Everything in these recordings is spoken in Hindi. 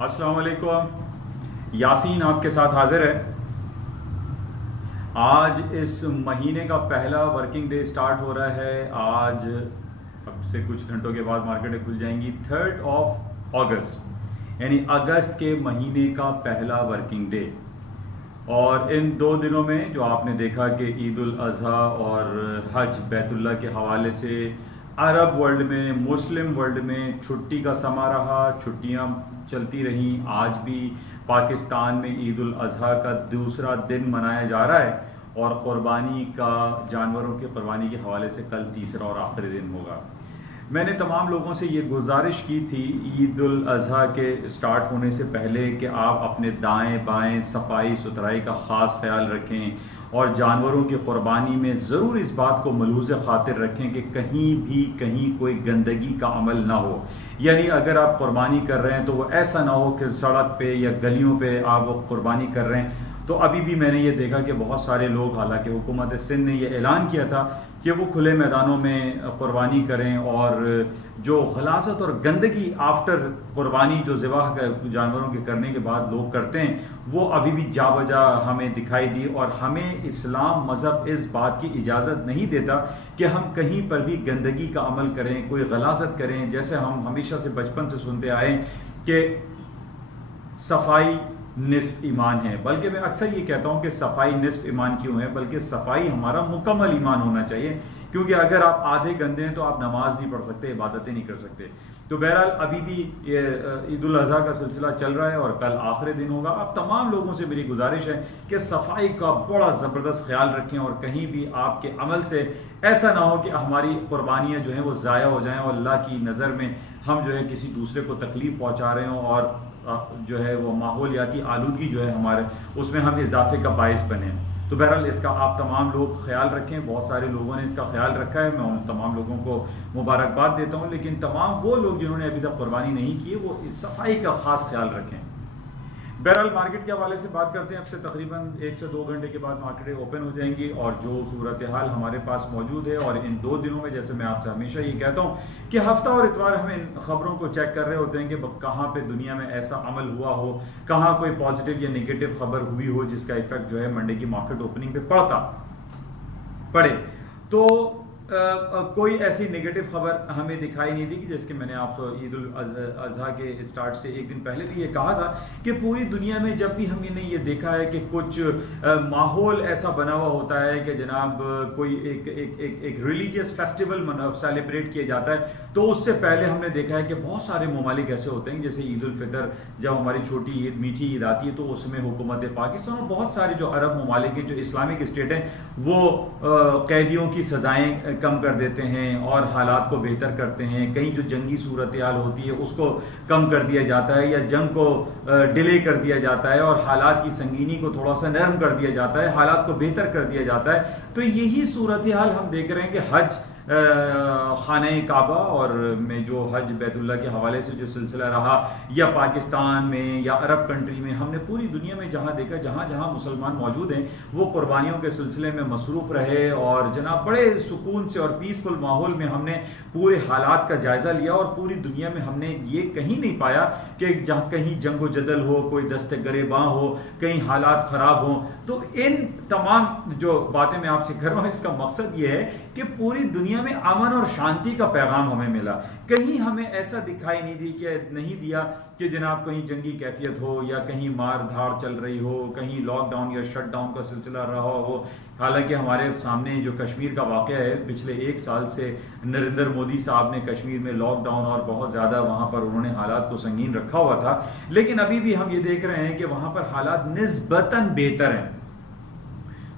अस्सलाम वालेकुम। यासीन आपके साथ हाजिर है। आज इस महीने का पहला वर्किंग डे स्टार्ट हो रहा है। आज अब से कुछ घंटों के बाद मार्केटें खुल जाएंगी। 3 अगस्त यानी अगस्त के महीने का पहला वर्किंग डे। और इन 2 दिनों में जो आपने देखा कि ईद उल अजहा और हज बैतुल्लाह के हवाले से अरब वर्ल्ड में, मुस्लिम वर्ल्ड में छुट्टी का समा रहा, छुट्टियां चलती रहीं। आज भी पाकिस्तान में ईद उल अजहा का दूसरा दिन मनाया जा रहा है और कुर्बानी का, जानवरों के कुर्बानी के हवाले से कल तीसरा और आखिरी दिन होगा। मैंने तमाम लोगों से ये गुजारिश की थी ईद उल अजहा के स्टार्ट होने से पहले कि आप अपने दाएं बाएं सफाई सुथराई का ख़ास ख्याल रखें और जानवरों की कुर्बानी में ज़रूर इस बात को मलूज़ खातिर रखें कि कहीं कोई गंदगी का अमल ना हो। यानी अगर आप कुर्बानी कर रहे हैं तो वो ऐसा ना हो कि सड़क पे या गलियों पे आप वो कुर्बानी कर रहे हैं। तो अभी भी मैंने ये देखा कि बहुत सारे लोग, हालांकि हुकूमत सिंध ने यह ऐलान किया था कि वो खुले मैदानों में कुर्बानी करें और जो गलाजत और गंदगी आफ्टर कुर्बानी जो ज़िबाह जानवरों के करने के बाद लोग करते हैं वो अभी भी जा बजा हमें दिखाई दी। और हमें इस्लाम मज़हब इस बात की इजाज़त नहीं देता कि हम कहीं पर भी गंदगी का अमल करें, कोई गलाजत करें। जैसे हम हमेशा से बचपन से सुनते आए कि सफाई निस्फ ईमान है, बल्कि मैं अक्सर ये कहता हूं कि सफाई निस्फ ईमान क्यों है, बल्कि सफाई हमारा मुकम्मल ईमान होना चाहिए। क्योंकि अगर आप आधे गंदे हैं तो आप नमाज नहीं पढ़ सकते, इबादतें नहीं कर सकते। तो बहरहाल अभी भी ईद उल अजहा का सिलसिला चल रहा है और कल आखिरी दिन होगा। अब तमाम लोगों से मेरी गुजारिश है कि सफाई का बड़ा ज़बरदस्त ख्याल रखें और कहीं भी आपके अमल से ऐसा ना हो कि हमारी कुर्बानियाँ जो हैं वो ज़ाया हो जाएं और अल्लाह की नज़र में हम जो है किसी दूसरे को तकलीफ पहुँचा रहे हों और जो है वो माहौलियाती आलूदगी जो है हमारे, उसमें हम इजाफे का बायस बने। तो बहरहाल इसका आप तमाम लोग ख्याल रखें। बहुत सारे लोगों ने इसका ख्याल रखा है, मैं उन तमाम लोगों को मुबारकबाद देता हूं। लेकिन तमाम वो लोग जिन्होंने अभी तक कुर्बानी नहीं की वो सफाई का खास ख्याल रखें। बहरहाल मार्केट के हवाले से बात करते हैं। अब से तकरीबन 1 से 2 घंटे के बाद मार्केटें ओपन हो जाएंगी और जो सूरत हाल हमारे पास मौजूद है, और इन 2 दिनों में जैसे मैं आपसे हमेशा ये कहता हूँ कि हफ्ता और इतवार हम इन खबरों को चेक कर रहे होते हैं कि कहाँ पे दुनिया में ऐसा अमल हुआ हो, कहाँ कोई पॉजिटिव या निगेटिव खबर हुई हो जिसका इफेक्ट जो है मंडे की मार्केट ओपनिंग पे पड़े। तो कोई ऐसी नेगेटिव खबर हमें दिखाई नहीं दी कि जिसके मैंने आपको ईद उल अजहा के स्टार्ट से 1 दिन पहले भी ये कहा था कि पूरी दुनिया में जब भी हमने ये देखा है कि कुछ माहौल ऐसा बना हुआ होता है कि जनाब कोई एक रिलीजियस फेस्टिवल सेलिब्रेट किया जाता है, तो उससे पहले हमने देखा है कि बहुत सारे ममालिक ऐसे होते हैं, जैसे ईद उल फितर जब हमारी छोटी ईद, मीठी ईद आती है तो उसमें हुकूमत पाकिस्तान और बहुत सारे जो अरब ममालिक हैं, जो इस्लामिक स्टेट हैं, वो कैदियों की सजाएं कम कर देते हैं और हालात को बेहतर करते हैं। कहीं जो जंगी सूरत हाल होती है उसको कम कर दिया जाता है या जंग को डिले कर दिया जाता है और हालात की संगीनी को थोड़ा सा नरम कर दिया जाता है, हालात को बेहतर कर दिया जाता है। तो यही सूरत हाल हम देख रहे हैं कि हज खाने काबा और में जो हज बैतुल्लाह के हवाले से जो सिलसिला रहा, या पाकिस्तान में या अरब कंट्री में, हमने पूरी दुनिया में जहां देखा, जहां जहां मुसलमान मौजूद हैं वो कुर्बानियों के सिलसिले में मसरूफ रहे और जनाब बड़े सुकून से और पीसफुल माहौल में हमने पूरे हालात का जायजा लिया। और पूरी दुनिया में हमने ये कहीं नहीं पाया कि जहां कहीं जंगो जदल हो, कोई दस्ते गरेबां हो, कहीं हालात खराब हो। तो इन तमाम जो बातें मैं आपसे कर रहा हूं, इसका मकसद ये है कि पूरी दुनिया में अमन और शांति का पैगाम हमें मिला। कहीं हमें ऐसा दिखाई नहीं दिया कि जनाब कहीं जंगी कैफियत हो या कहीं मार धाड़ चल रही हो, कहीं लॉकडाउन या शटडाउन का सिलसिला रहा हो। हालांकि हमारे सामने जो कश्मीर का वाकया है, पिछले 1 साल से नरेंद्र मोदी साहब ने कश्मीर में लॉकडाउन और बहुत ज्यादा वहां पर उन्होंने हालात को संगीन रखा हुआ था, लेकिन अभी भी हम ये देख रहे हैं कि वहां पर हालात निस्बतन बेहतर हैं।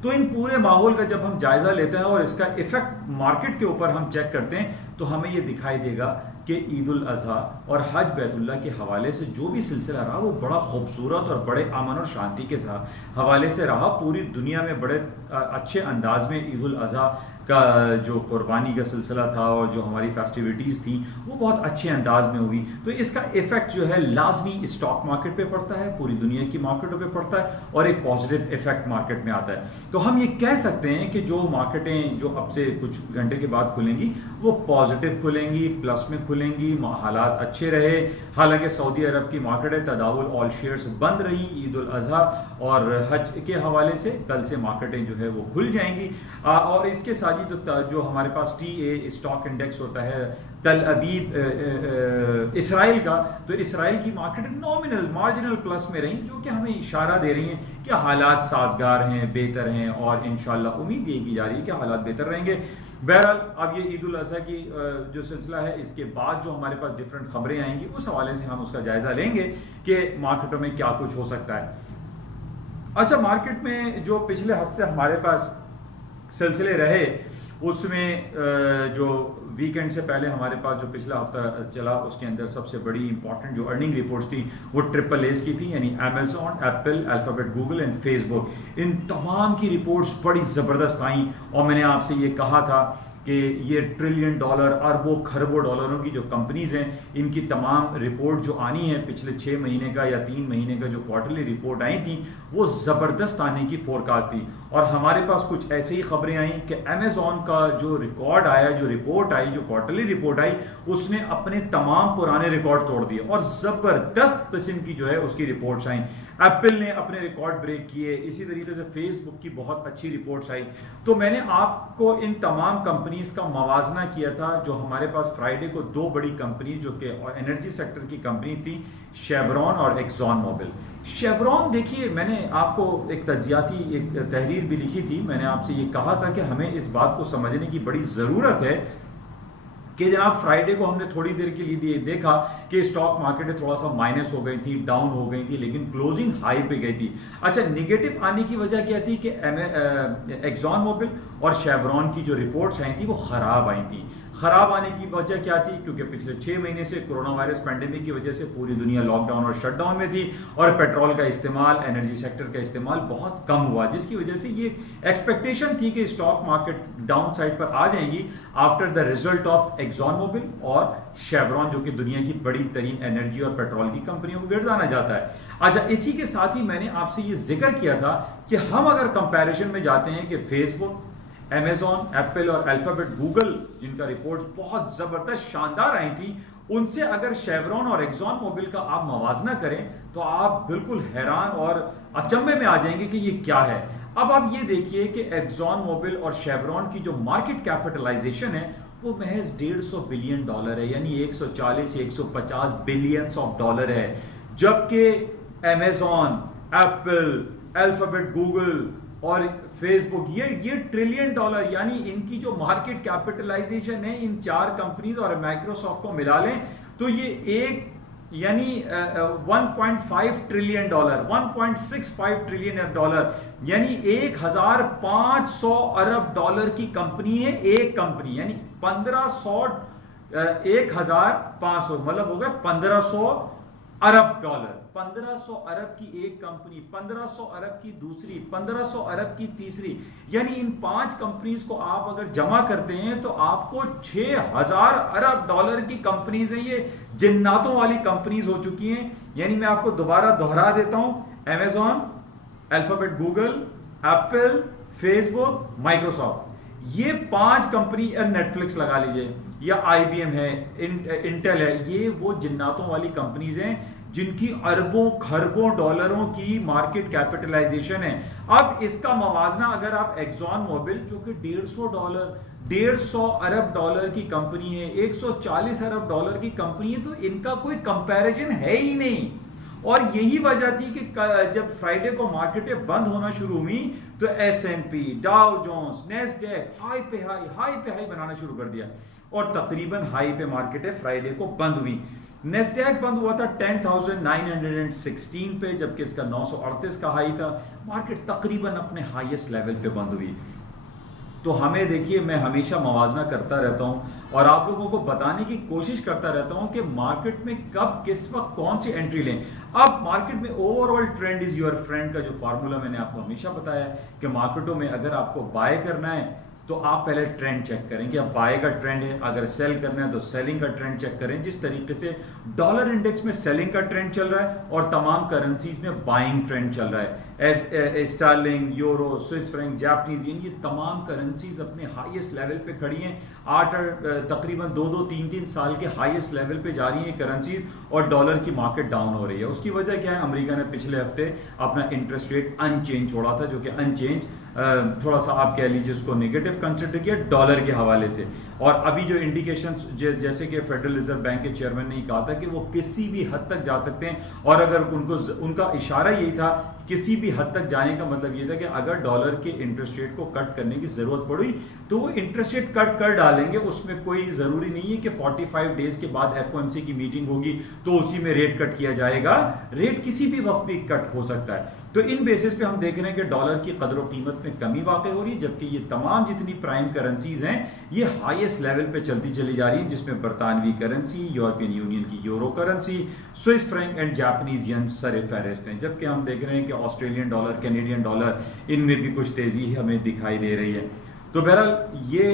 तो इन पूरे माहौल का जब हम जायजा लेते हैं और इसका इफेक्ट मार्केट के ऊपर हम चेक करते हैं तो हमें यह दिखाई देगा कि ईद उल अजहा और हज बैतुल्लाह के हवाले से जो भी सिलसिला रहा वो बड़ा खूबसूरत और बड़े अमन और शांति के साथ हवाले से रहा। पूरी दुनिया में बड़े अच्छे अंदाज में ईद उल अजहा का जो कुर्बानी का सिलसिला था और जो हमारी फेस्टिविटीज़ थी वो बहुत अच्छे अंदाज में हुई, तो इसका इफेक्ट जो है लाजमी स्टॉक मार्केट पे पड़ता है, पूरी दुनिया की मार्केटों पे पड़ता है और एक पॉजिटिव इफेक्ट मार्केट में आता है। तो हम ये कह सकते हैं कि जो मार्केटें जो अब से कुछ घंटे के बाद खुलेंगी वो पॉजिटिव खुलेंगी, प्लस में खुलेंगी, हालात अच्छे रहे। हालांकि सऊदी अरब की मार्केट है, तदावुल ऑल शेयर्स बंद रही ईद उल अजहा और हज के हवाले से, कल से मार्केटें जो है वो खुल जाएंगी। और इसके साथ ही जो हमारे पास TA स्टॉक इंडेक्स होता है तल अवीब इसराइल का, तो इसराइल की मार्केट नॉमिनल मार्जिनल प्लस में रही, जो कि हमें इशारा दे रही हैं कि हालात साजगार हैं, बेहतर हैं और इंशाल्लाह उम्मीद ये की जा रही है कि हालात बेहतर रहेंगे। बहरहाल अब ये ईद उल अजहा की जो सिलसिला है, इसके बाद जो हमारे पास डिफरेंट खबरें आएंगी उस हवाले से हम उसका जायजा लेंगे कि मार्केटों में क्या कुछ हो सकता है। अच्छा, मार्केट में जो पिछले हफ्ते हमारे पास सिलसिले रहे उसमें जो वीकेंड से पहले हमारे पास जो पिछला हफ्ता चला उसके अंदर सबसे बड़ी इंपॉर्टेंट जो अर्निंग रिपोर्ट्स थी वो AAAs की थी, यानी Amazon, Apple, Alphabet, Google and Facebook. इन तमाम की रिपोर्ट्स बड़ी ज़बरदस्त आई और मैंने आपसे ये कहा था कि ये ट्रिलियन डॉलर, अरबों खरबों डॉलरों की जो कंपनीज हैं, इनकी तमाम रिपोर्ट जो आनी है पिछले 6 महीने का या 3 महीने का जो क्वार्टरली रिपोर्ट आई थी वो ज़बरदस्त आने की फोरकास्ट थी। और हमारे पास कुछ ऐसी ही खबरें आई कि अमेजॉन का जो रिकॉर्ड आया, जो रिपोर्ट आई, जो क्वार्टरली रिपोर्ट आई, उसने अपने तमाम पुराने रिकॉर्ड तोड़ दिए और ज़बरदस्त किस्म की जो है उसकी रिपोर्ट्स आई। एप्पल ने अपने रिकॉर्ड ब्रेक किए, इसी तरीके से फेसबुक की बहुत अच्छी रिपोर्ट्स आई। तो मैंने आपको इन तमाम कंपनीज का मवाजना किया था। जो हमारे पास फ्राइडे को 2 बड़ी कंपनी जो कि एनर्जी सेक्टर की कंपनी थी, शेवरॉन और एक्सॉन मोबिल। शेवरॉन देखिए, मैंने आपको एक तज्जियाती एक तहरीर भी लिखी थी, मैंने आपसे ये कहा था कि हमें इस बात को समझने की बड़ी जरूरत है कि जनाब फ्राइडे को हमने थोड़ी देर के लिए देखा कि स्टॉक मार्केट थोड़ा सा माइनस हो गई थी, डाउन हो गई थी, लेकिन क्लोजिंग हाई पे गई थी। अच्छा, निगेटिव आने की वजह क्या थी कि एक्सॉन मोबिल और शेवरॉन की जो रिपोर्ट्स आई थी वो खराब आई थी। खराब आने की वजह क्या थी? क्योंकि पिछले 6 महीने से कोरोना वायरस पैंडेमिक की वजह से पूरी दुनिया लॉकडाउन और शटडाउन में थी और पेट्रोल का इस्तेमाल, एनर्जी सेक्टर का इस्तेमाल बहुत कम हुआ, जिसकी वजह से ये एक्सपेक्टेशन थी कि स्टॉक मार्केट डाउन साइड पर आ जाएंगी after the result of Exxon Mobil और शेवरॉन, जो कि दुनिया की बड़ी तरीन एनर्जी और पेट्रोल की कंपनियों को गिर जाना जाता है। अच्छा, इसी के साथ ही मैंने आपसे ये जिक्र किया था कि हम अगर कंपैरिजन में जाते हैं कि फेसबुक, अमेजॉन, एप्पल और अल्फाबेट, गूगल, जिनका रिपोर्ट्स बहुत जबरदस्त शानदार आई थी, उनसे अगर शेवरॉन और एक्सॉन मोबिल का आप मवाजना करें तो आप बिल्कुल हैरान और अचंभे में आ जाएंगे कि ये क्या है। अब आप ये देखिए कि एक्सॉन मोबिल और शेवरॉन की जो मार्केट कैपिटलाइजेशन है वो महज $150 बिलियन है, यानी 140 या 150 बिलियंस ऑफ डॉलर है, जबकि अमेजॉन, एप्पल, अल्फाबेट, गूगल और फेसबुक ये ट्रिलियन डॉलर, यानी इनकी जो मार्केट कैपिटलाइजेशन है इन 4 कंपनीज और माइक्रोसॉफ्ट को मिला लें तो ये एक यानी 1.5 ट्रिलियन डॉलर, 1.65 ट्रिलियन डॉलर, यानी 1500 अरब डॉलर की कंपनी है एक कंपनी, यानी 1500 मतलब हो गया 1500 अरब डॉलर। 1500 अरब की एक कंपनी, 1500 अरब की दूसरी, 1500 अरब की तीसरी, यानी इन 5 कंपनीज को आप अगर जमा करते हैं तो आपको 6000 अरब डॉलर की कंपनीज हैं। ये जिन्नातों वाली कंपनीज हो चुकी हैं। यानी मैं आपको दोबारा दोहरा देता हूं, Amazon, alphabet, Google, Apple, Facebook, Microsoft, ये 5 कंपनी, नेटफ्लिक्स लगा लीजिए या IBM है, इंटेल है, ये वो जिन्नातों वाली कंपनीज हैं जिनकी अरबों खरबों डॉलरों की मार्केट कैपिटलाइजेशन है। अब इसका मवाजना अगर आप एक्सॉन मोबिल, जो कि $150 अरब डॉलर की कंपनी है, 140 अरब डॉलर की कंपनी है, तो इनका कोई कंपैरिजन है ही नहीं। और यही वजह थी कि जब फ्राइडे को मार्केटें बंद होना शुरू हुई तो S&P, Dow Jones, Nasdaq high पे हाई बनाना शुरू कर दिया और तकरीबन हाई पे मार्केटें फ्राइडे को बंद हुई। नेस्डैक बंद हुआ था 10,916 पे, जबकि इसका 938 का हाई था। मार्केट तकरीबन अपने हाईएस्ट लेवल पे बंद हुई। तो हमें देखिए, मैं हमेशा मवाजना करता रहता हूं और आप लोगों को बताने की कोशिश करता रहता हूं कि मार्केट में कब किस वक्त कौन सी एंट्री लें। अब मार्केट में overall trend is your friend का जो फार्मूला मैंने आपको हमेशा बताया है कि मार्केटों में अगर आपको बाय करना है तो आप पहले ट्रेंड चेक करें कि अब बाय का ट्रेंड है, अगर सेल करना है तो सेलिंग का ट्रेंड चेक करें। जिस तरीके से डॉलर इंडेक्स में सेलिंग का ट्रेंड चल रहा है और तमाम करेंसीज में बाइंग ट्रेंड चल रहा है, sterling, euro, Swiss franc, Japanese yen, ये तमाम करेंसीज अपने हाईएस्ट लेवल पे खड़ी हैं। तकरीबन 2-3 साल के हाईएस्ट लेवल पे जा रही है करेंसीज, और डॉलर की मार्केट डाउन हो रही है। उसकी वजह क्या है? अमेरिका ने पिछले हफ्ते अपना इंटरेस्ट रेट अनचेंज छोड़ा था, जो कि अनचेंज थोड़ा सा आप कह लीजिए उसको नेगेटिव कंसिडर किया डॉलर के हवाले से। और अभी जो इंडिकेशन जैसे कि फेडरल रिजर्व बैंक के चेयरमैन ने कहा था कि वो किसी भी हद तक जा सकते हैं, और अगर उनका इशारा यही था, किसी भी हद तक जाने का मतलब ये था कि अगर डॉलर के इंटरेस्ट रेट को कट करने की जरूरत पड़ी तो वो इंटरेस्ट रेट कट कर डालेंगे। उसमें कोई जरूरी नहीं है कि 45 डेज के बाद एफओएमसी की मीटिंग होगी तो उसी में रेट कट किया जाएगा। रेट किसी भी वक्त भी कट हो सकता है। तो इन बेसिस पे हम देख रहे हैं कि डॉलर की कदर कीमत में कमी वाकई हो रही है, जबकि ये तमाम जितनी प्राइम करेंसीज हैं ये हाईएस्ट लेवल पे चलती चली जा रही है, जिसमें बरतानवी करेंसी, यूरोपियन यूनियन की euro currency, Swiss franc and Japanese yen सर फहरिस्त हैं। जबकि हम देख रहे हैं कि ऑस्ट्रेलियन डॉलर, कैनेडियन डॉलर, इनमें भी कुछ तेजी हमें दिखाई दे रही है। तो बहरहाल ये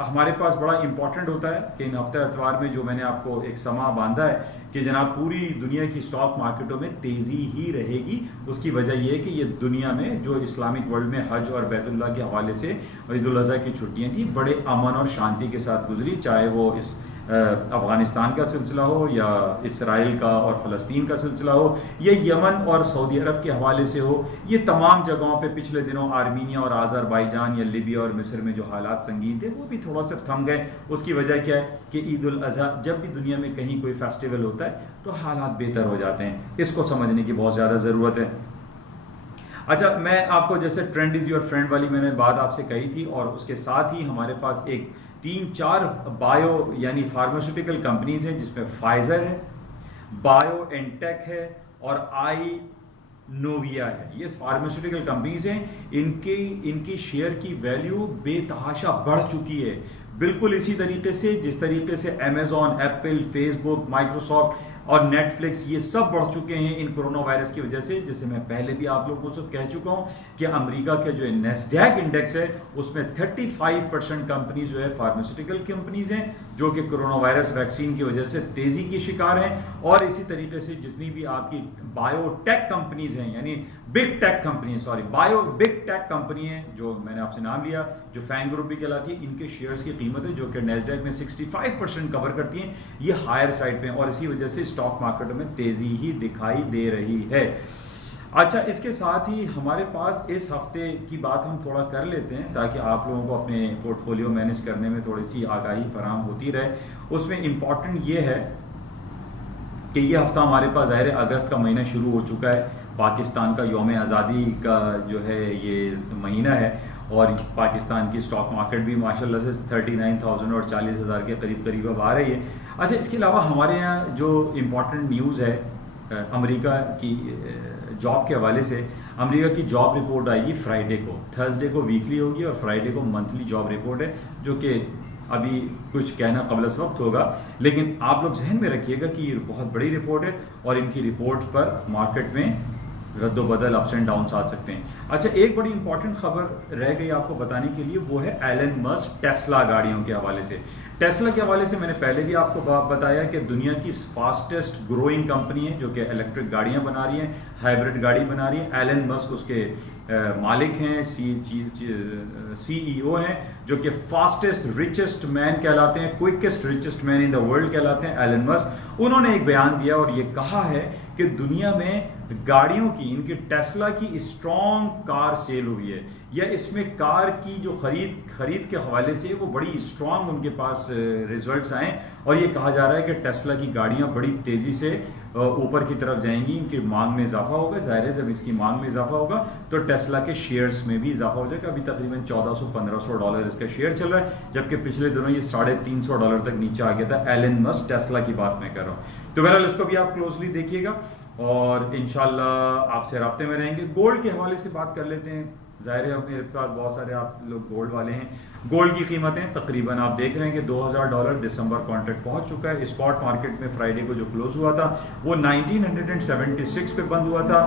हमारे पास बड़ा इंपॉर्टेंट होता है कि इन हफ्ते अतवार में जो मैंने आपको एक समा बांधा है कि जनाब पूरी दुनिया की स्टॉक मार्केटों में तेजी ही रहेगी। उसकी वजह यह है कि ये दुनिया में जो इस्लामिक वर्ल्ड में हज और बैतुल्लाह के हवाले से ईद उल अज़हा की छुट्टियां थी बड़े अमन और शांति के साथ गुजरी, चाहे वो इस अफगानिस्तान का सिलसिला हो या इसराइल का और फलस्तीन का सिलसिला हो या यमन और सऊदी अरब के हवाले से हो। ये तमाम जगहों पे पिछले दिनों आर्मीनिया और आज़रबाईजान या लीबिया और मिस्र में जो हालात संगीन थे वो भी थोड़ा सा थम गए। उसकी वजह क्या है कि ईद उल अज़हा जब भी दुनिया में कहीं कोई फेस्टिवल होता है तो हालात बेहतर हो जाते हैं। इसको समझने की बहुत ज़्यादा ज़रूरत है। अच्छा, मैं आपको जैसे ट्रेंड इज योर फ्रेंड वाली मैंने बात आपसे कही थी, और उसके साथ ही हमारे पास एक 3-4 बायो यानी फार्मास्यूटिकल कंपनीज हैं, जिसमें फाइजर है, बायो एनटेक है और आई नोविया है। ये फार्मास्यूटिकल कंपनीज हैं। इनकी शेयर की वैल्यू बेतहाशा बढ़ चुकी है, बिल्कुल इसी तरीके से जिस तरीके से अमेजॉन, एप्पल, फेसबुक, माइक्रोसॉफ्ट और नेटफ्लिक्स ये सब बढ़ चुके हैं इन कोरोना वायरस की वजह से। जैसे मैं पहले भी आप लोगों को सब कह चुका हूं कि अमेरिका के जो नेस्डैक इंडेक्स है उसमें 35% कंपनी जो है फार्मास्यूटिकल कंपनीज हैं, जो कि कोरोना वायरस वैक्सीन की वजह से तेजी की शिकार हैं। और इसी तरीके से जितनी भी आपकी बायोटेक कंपनीज हैं, यानी big tech company, big tech company है जो मैंने आपसे नाम लिया, जो फैंग ग्रुप भी कहलाती है, इनके शेयर्स की कीमत है जो कि नेस्डैक में 65% कवर करती हैं, ये हायर साइड पे, और इसी वजह से स्टॉक मार्केट में तेजी ही दिखाई दे रही है। अच्छा, इसके साथ ही हमारे पास इस हफ्ते की बात हम थोड़ा कर लेते हैं ताकि आप लोगों को अपने पोर्टफोलियो मैनेज करने में थोड़ी सी आगाही फराहम होती रहे। उसमें इंपॉर्टेंट ये है कि ये हफ्ता हमारे पास ज़ाहिर है अगस्त का महीना शुरू हो चुका है। पाकिस्तान का यौम आज़ादी का जो है ये महीना है, और पाकिस्तान की स्टॉक मार्केट भी माशाल्लाह से 39,000 और 40,000 के करीब अब आ रही है। अच्छा, इसके अलावा हमारे यहाँ जो इम्पोर्टेंट न्यूज़ है अमेरिका की जॉब के हवाले से, अमेरिका की जॉब रिपोर्ट आएगी फ्राइडे को, थर्सडे को वीकली होगी और फ्राइडे को मंथली जॉब रिपोर्ट है, जो कि अभी कुछ कहना कबल इस वक्त होगा, लेकिन आप लोग जहन में रखिएगा कि ये बहुत बड़ी रिपोर्ट है और इनकी रिपोर्ट पर मार्केट में रद्दोबदल, अप्स एंड डाउन्स आ सकते हैं। अच्छा, एक बड़ी इंपॉर्टेंट खबर रह गई आपको बताने के लिए, वो है एलन मस्क टेस्ला गाड़ियों के हवाले से। टेस्ला के हवाले से मैंने पहले भी आपको बताया कि दुनिया की फास्टेस्ट ग्रोइंग कंपनी है जो कि इलेक्ट्रिक गाड़ियां बना रही है, हाइब्रिड गाड़ी बना रही है। एलन मस्क उसके मालिक हैं, CEO हैं, जो कि फास्टेस्ट रिचेस्ट मैन कहलाते हैं, quickest richest man in the world कहलाते हैं एलन मस्क। उन्होंने एक बयान दिया और ये कहा है कि दुनिया में गाड़ियों की, इनकी टेस्ला की स्ट्रॉन्ग कार सेल हुई है, या इसमें कार की जो खरीद के हवाले से वो बड़ी स्ट्रॉन्ग उनके पास रिजल्ट्स आए, और ये कहा जा रहा है कि टेस्ला की गाड़ियां बड़ी तेजी से ऊपर की तरफ जाएंगी, इनकी मांग में इजाफा होगा। जाहिर है जब इसकी मांग में इजाफा होगा तो टेस्ला के शेयर्स में भी इजाफा हो जाएगा। अभी तकरीबन $1400-1500 इसका शेयर चल रहा है, जबकि पिछले दिनों ये $350 तक नीचे आ गया था। एलन मस्क टेस्ला की बात मैं कर रहा हूँ। तो बहरहाल इसको भी आप क्लोजली देखिएगा और इंशाल्लाह आपसे राब्ते में रहेंगे। गोल्ड के हवाले से बात कर लेते हैं। जाहिर है मेरे पास बहुत सारे आप लोग गोल्ड वाले हैं। गोल्ड की कीमतें तकरीबन आप देख रहे हैं कि $2000 दिसंबर कॉन्ट्रैक्ट पहुंच चुका है। स्पॉट मार्केट में फ्राइडे को जो क्लोज हुआ था वो 1976 पे बंद हुआ था।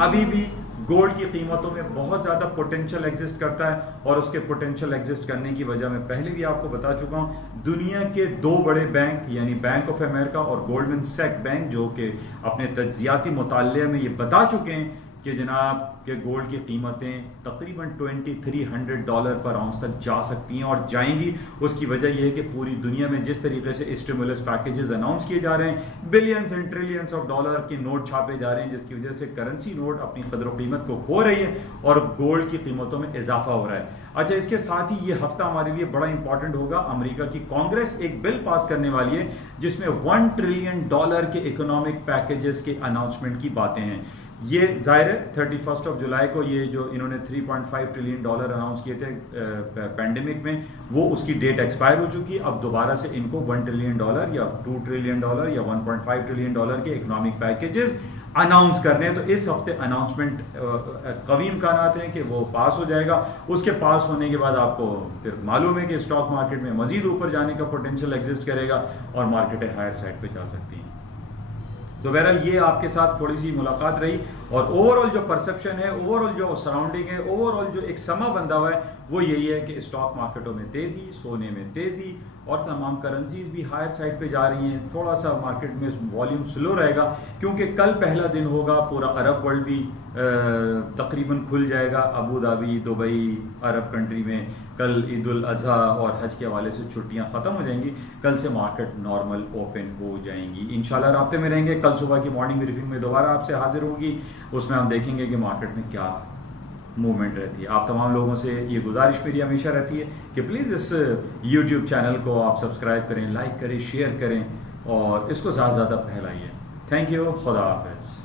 अभी भी गोल्ड की कीमतों में बहुत ज्यादा पोटेंशियल एग्जिस्ट करता है, और उसके पोटेंशियल एग्जिस्ट करने की वजह मैं पहले भी आपको बता चुका हूं। दुनिया के दो बड़े बैंक यानी बैंक ऑफ अमेरिका और गोल्डमैन सैक्स बैंक, जो कि अपने तज्जियाती मुताले में ये बता चुके हैं कि जनाब के गोल्ड की कीमतें तकरीबन $2300 पर आउंस तक जा सकती हैं और जाएंगी। उसकी वजह यह है कि पूरी दुनिया में जिस तरीके से स्टिमुलस पैकेजेस अनाउंस किए जा रहे हैं, billions and trillions of dollar के नोट छापे जा रहे हैं, जिसकी वजह से करेंसी नोट अपनी कदर कीमत को खो रही है और गोल्ड की कीमतों में इजाफा हो रहा है। अच्छा, इसके साथ ही ये हफ्ता हमारे लिए बड़ा इंपॉर्टेंट होगा। अमेरिका की कांग्रेस एक बिल पास करने वाली है जिसमें $1 ट्रिलियन के इकोनॉमिक पैकेजेस के अनाउंसमेंट की बातें हैं। ये जाहिर है 31 जुलाई को ये जो इन्होंने $3.5 ट्रिलियन अनाउंस किए थे पैंडेमिक में, वो उसकी डेट एक्सपायर हो चुकी है। अब दोबारा से इनको $1 ट्रिलियन या $2 ट्रिलियन या $1.5 ट्रिलियन के इकोनॉमिक पैकेजेस अनाउंस करने हैं। तो इस हफ्ते अनाउंसमेंट कवी इम्कानात हैं कि वो पास हो जाएगा। उसके पास होने के बाद आपको फिर मालूम है कि स्टॉक मार्केट में मजीद ऊपर जाने का पोटेंशियल एग्जिस्ट करेगा और मार्केटें हायर साइड पे जा सकती हैं। तो बहरहाल ये आपके साथ थोड़ी सी मुलाकात रही, और ओवरऑल जो परसेप्शन है, ओवरऑल जो सराउंडिंग है, ओवरऑल जो एक समा बंधा हुआ है वो यही है कि स्टॉक मार्केटों में तेजी, सोने में तेजी, और तमाम करेंसीज भी हायर साइड पे जा रही हैं। थोड़ा सा मार्केट में वॉल्यूम स्लो रहेगा क्योंकि कल पहला दिन होगा, पूरा अरब वर्ल्ड भी तकरीबन खुल जाएगा। Abu Dhabi, Dubai, Arab country में कल ईद उल अजहा और हज के हवाले से छुट्टियां खत्म हो जाएंगी। कल से मार्केट नॉर्मल ओपन हो जाएंगी। इंशाल्लाह राब्ते में रहेंगे। कल सुबह की मॉर्निंग ब्रीफिंग में दोबारा आपसे हाजिर होगी, उसमें हम देखेंगे कि मार्केट में क्या मूवमेंट रहती है। आप तमाम लोगों से ये गुजारिश मेरी हमेशा रहती है कि प्लीज़ इस YouTube चैनल को आप सब्सक्राइब करें, लाइक करें, शेयर करें और इसको ज़्यादा से ज़्यादा फैलाइए। थैंक यू, खुदा हाफिज़।